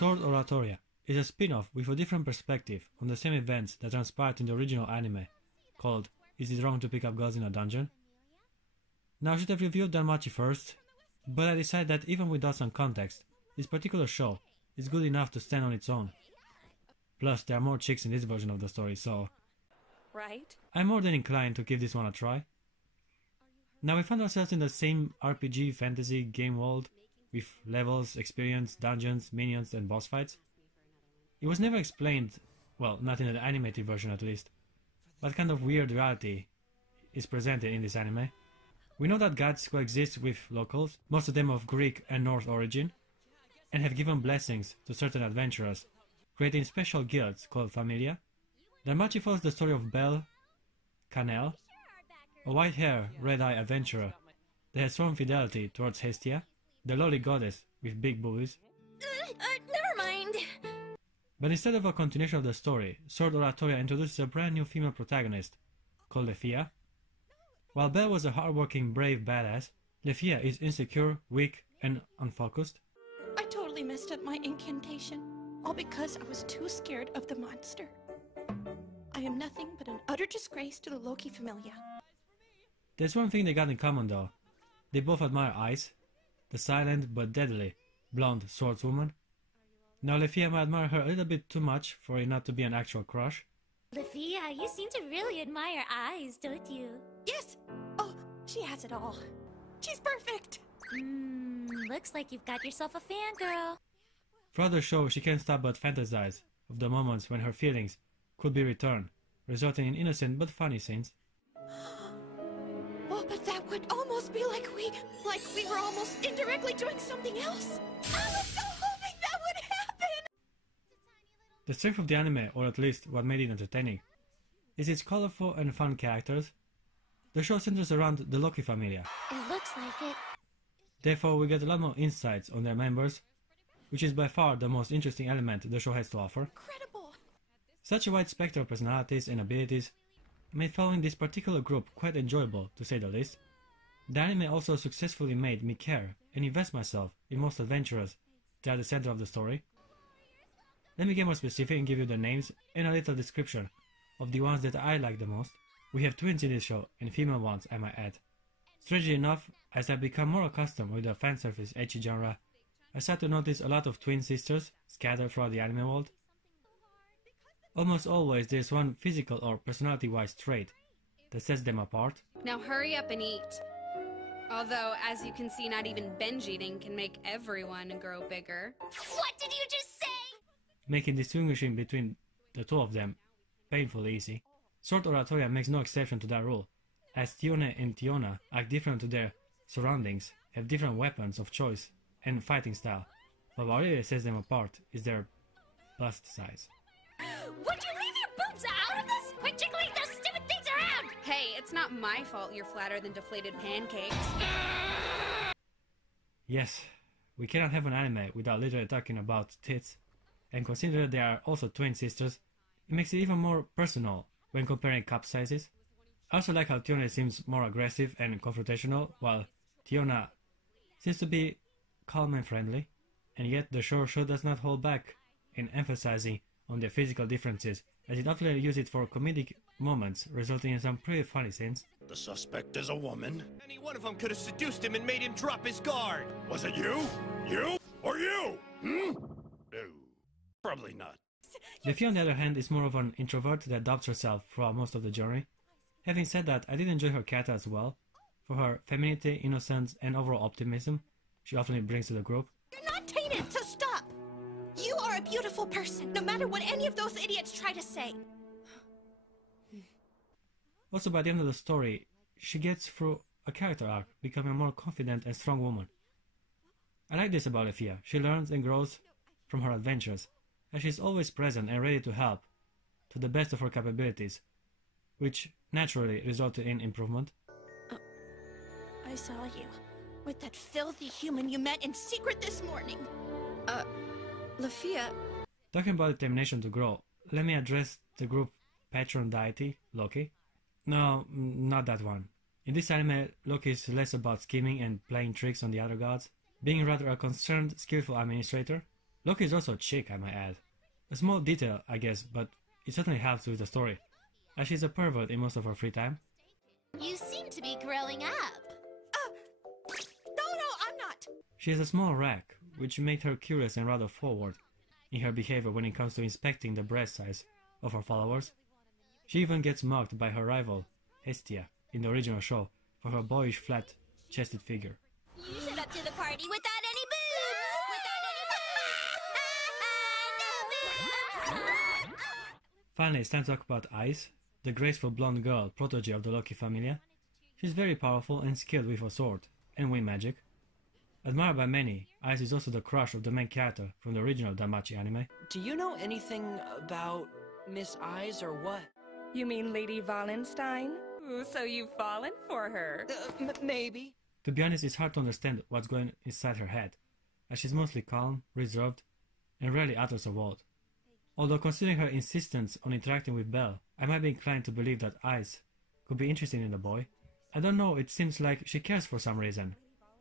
Sword Oratoria is a spin-off with a different perspective on the same events that transpired in the original anime, called Is It Wrong to Pick Up Girls in a Dungeon? Now I should have reviewed Danmachi first, but I decided that even without some context, this particular show is good enough to stand on its own. Plus, there are more chicks in this version of the story, so Right? I'm more than inclined to give this one a try. Now we find ourselves in the same RPG fantasy game world, with levels, experience, dungeons, minions and boss fights. It was never explained, well, not in the animated version at least, what kind of weird reality is presented in this anime. We know that gods coexist with locals, most of them of Greek and Norse origin, and have given blessings to certain adventurers, creating special guilds called Familia. Danmachi follows the story of Belle Canel, a white-haired, red-eyed adventurer that has sworn fidelity towards Hestia, the lowly goddess with big boobies. Never mind. But instead of a continuation of the story, Sword Oratoria introduces a brand new female protagonist, called Lefia. While Belle was a hardworking, brave badass, Lefia is insecure, weak, and unfocused. I totally messed up my incantation, all because I was too scared of the monster. I am nothing but an utter disgrace to the Loki Familia. There's one thing they got in common though. They both admire Ice, the silent but deadly blonde swordswoman. Now Lefia might admire her a little bit too much for it not to be an actual crush. Lefia, you seem to really admire Eyes, don't you? Yes! Oh, she has it all. She's perfect! Looks like you've got yourself a fangirl. Throughout the show, she can't stop but fantasize of the moments when her feelings could be returned, resulting in innocent but funny scenes. Oh, but that would almost be like we were almost indirectly doing something else. I was so hoping that would happen! The strength of the anime, or at least what made it entertaining, is its colorful and fun characters. The show centers around the Loki Familia. It looks like it. Therefore, we get a lot more insights on their members, which is by far the most interesting element the show has to offer. Incredible! Such a wide spectrum of personalities and abilities made following this particular group quite enjoyable, to say the least. The anime also successfully made me care and invest myself in most adventurers that are the center of the story. Let me get more specific and give you the names and a little description of the ones that I like the most. We have twins in this show, and female ones I might add. Strangely enough, as I become more accustomed with the fanservice ecchi genre, I start to notice a lot of twin sisters scattered throughout the anime world. Almost always there's one physical or personality-wise trait that sets them apart. Now hurry up and eat. Although, as you can see, not even binge eating can make everyone grow bigger. What did you just say? Making distinguishing between the two of them painfully easy. Sword Oratoria makes no exception to that rule, as Tione and Tiona act different to their surroundings, have different weapons of choice and fighting style, but what really sets them apart is their bust size. Would you leave your boobs out of this? Quit jiggling those stupid things around! Hey, it's not my fault you're flatter than deflated pancakes. Yes, we cannot have an anime without literally talking about tits, and considering they are also twin sisters, it makes it even more personal when comparing cup sizes. I also like how Tione seems more aggressive and confrontational, while Tiona seems to be calm and friendly, and yet the show does not hold back in emphasizing on their physical differences, as it often uses it for comedic moments, resulting in some pretty funny scenes. The suspect is a woman. Any one of them could have seduced him and made him drop his guard. Was it you? You? Or you? No. Probably not. Lefia, on the other hand, is more of an introvert that doubts herself throughout most of the journey. Having said that, I did enjoy her character as well, for her femininity, innocence, and overall optimism she often brings to the group. You're not tainted, so stop! You are a beautiful person, no matter what any of those idiots try to say. Also, by the end of the story, she gets through a character arc, becoming a more confident and strong woman. I like this about Lefia. She learns and grows from her adventures, as she's always present and ready to help to the best of her capabilities, which naturally resulted in improvement. I saw you with that filthy human you met in secret this morning. Lefia. Talking about determination to grow, let me address the group patron deity, Loki. No, not that one. In this anime, Loki is less about scheming and playing tricks on the other gods, being rather a concerned, skillful administrator. Loki is also a chick, I might add. A small detail, I guess, but it certainly helps with the story, as she's a pervert in most of her free time. You seem to be growing up. No, I'm not. She is a small wreck, which made her curious and rather forward in her behavior when it comes to inspecting the breast size of her followers. She even gets mocked by her rival, Hestia, in the original show for her boyish flat-chested figure. You showed up to the party without any boobs! Finally, it's time to talk about Ice, the graceful blonde girl protege of the Loki family. She's very powerful and skilled with a sword and wind magic. Admired by many, Ice is also the crush of the main character from the original Danmachi anime. Do you know anything about Miss Eyes or what? You mean Lady Wallenstein? Ooh, so you've fallen for her. Maybe. To be honest, it's hard to understand what's going inside her head, as she's mostly calm, reserved, and rarely utters a word. Although considering her insistence on interacting with Belle, I might be inclined to believe that Ice could be interested in the boy. I don't know, it seems like she cares for some reason,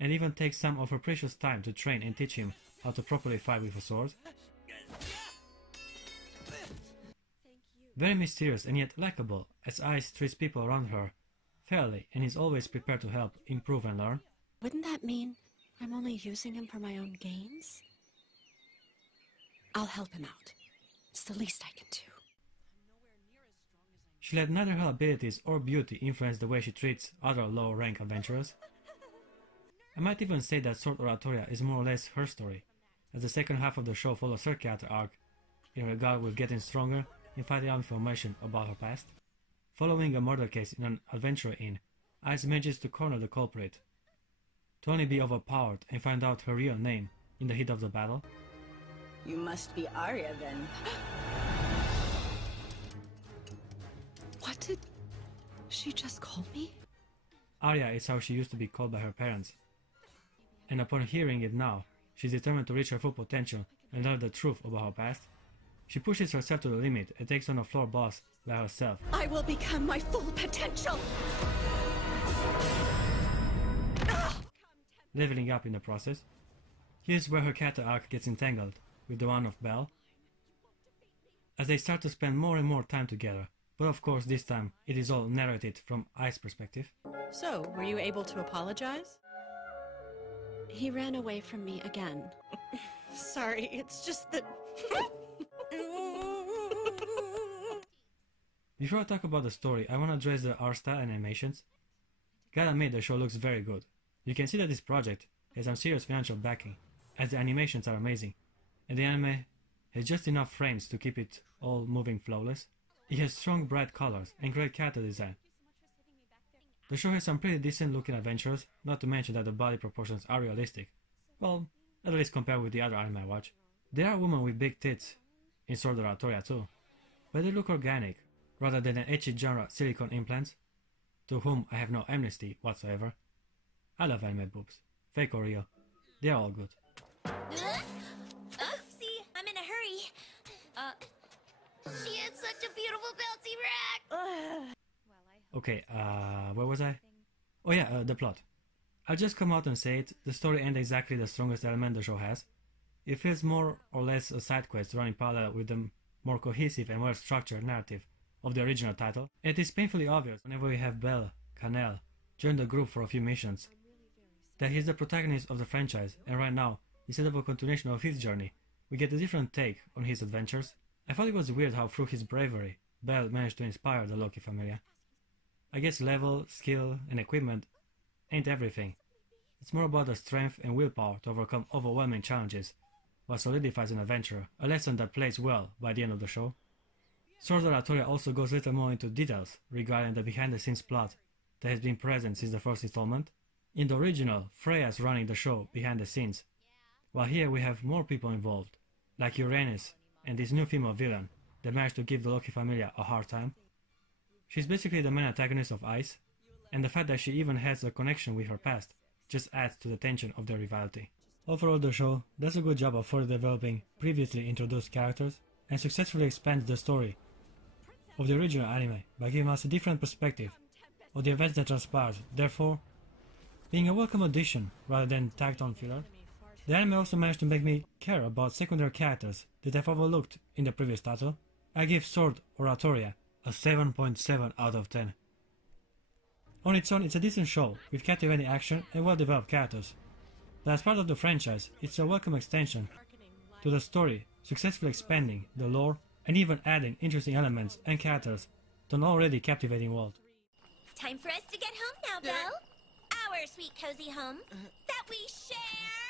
and even takes some of her precious time to train and teach him how to properly fight with a sword. Very mysterious and yet likable, as Ice treats people around her fairly and is always prepared to help, improve and learn. Wouldn't that mean I'm only using him for my own gains? I'll help him out. It's the least I can do. She let neither her abilities or beauty influence the way she treats other low-rank adventurers. I might even say that Sword Oratoria is more or less her story, as the second half of the show follows her character arc in regard with getting stronger and finding out information about her past. Following a murder case in an adventurer inn, Ice manages to corner the culprit, to only be overpowered and find out her real name in the heat of the battle. You must be Arya, then. What did she just call me? Arya is how she used to be called by her parents, and upon hearing it now, she's determined to reach her full potential and learn the truth about her past. She pushes herself to the limit and takes on a floor boss by herself. I will become my full potential! Leveling up in the process. Here's where her character arc gets entangled with the one of Belle, as they start to spend more and more time together, but of course this time it is all narrated from Ice's perspective. So, were you able to apologize? He ran away from me again. Sorry, it's just that... Before I talk about the story, I want to address the art style and animations. Gotta admit, the show looks very good. You can see that this project has some serious financial backing, as the animations are amazing, and the anime has just enough frames to keep it all moving flawless. It has strong bright colors and great character design. The show has some pretty decent looking adventures, not to mention that the body proportions are realistic. Well, at least compared with the other anime I watch. There are women with big tits in Sword Oratoria too, but they look organic, rather than an ecchi genre silicone implants, to whom I have no amnesty whatsoever. I love anime boobs, fake or real, they are all good. Oopsie, I'm in a hurry. She had such a beautiful bouncy rack! Okay, where was I? Oh yeah, the plot. I'll just come out and say it, the story ain't exactly the strongest element the show has. It feels more or less a side quest running parallel with the more cohesive and well-structured narrative of the original title. It is painfully obvious whenever we have Belle, Canel, join the group for a few missions, that he's the protagonist of the franchise, and right now, instead of a continuation of his journey, we get a different take on his adventures. I thought it was weird how through his bravery, Belle managed to inspire the Loki family. I guess level, skill, and equipment ain't everything. It's more about the strength and willpower to overcome overwhelming challenges, what solidifies an adventurer, a lesson that plays well by the end of the show. Sword Oratoria also goes a little more into details regarding the behind-the-scenes plot that has been present since the first installment. In the original, Freya's running the show behind the scenes, while here we have more people involved, like Uranus and this new female villain that managed to give the Loki family a hard time. She's basically the main antagonist of Ice, and the fact that she even has a connection with her past just adds to the tension of their rivalry. Overall, the show does a good job of further developing previously introduced characters and successfully expands the story of the original anime by giving us a different perspective of the events that transpired, therefore being a welcome addition rather than tacked on filler. The anime also managed to make me care about secondary characters that I've overlooked in the previous title. I give Sword Oratoria a 7.7 out of 10. On its own, it's a decent show, with captivating action and well-developed characters. But as part of the franchise, it's a welcome extension to the story, successfully expanding the lore and even adding interesting elements and characters to an already captivating world. Time for us to get home now, Belle. Our sweet cozy home that we share.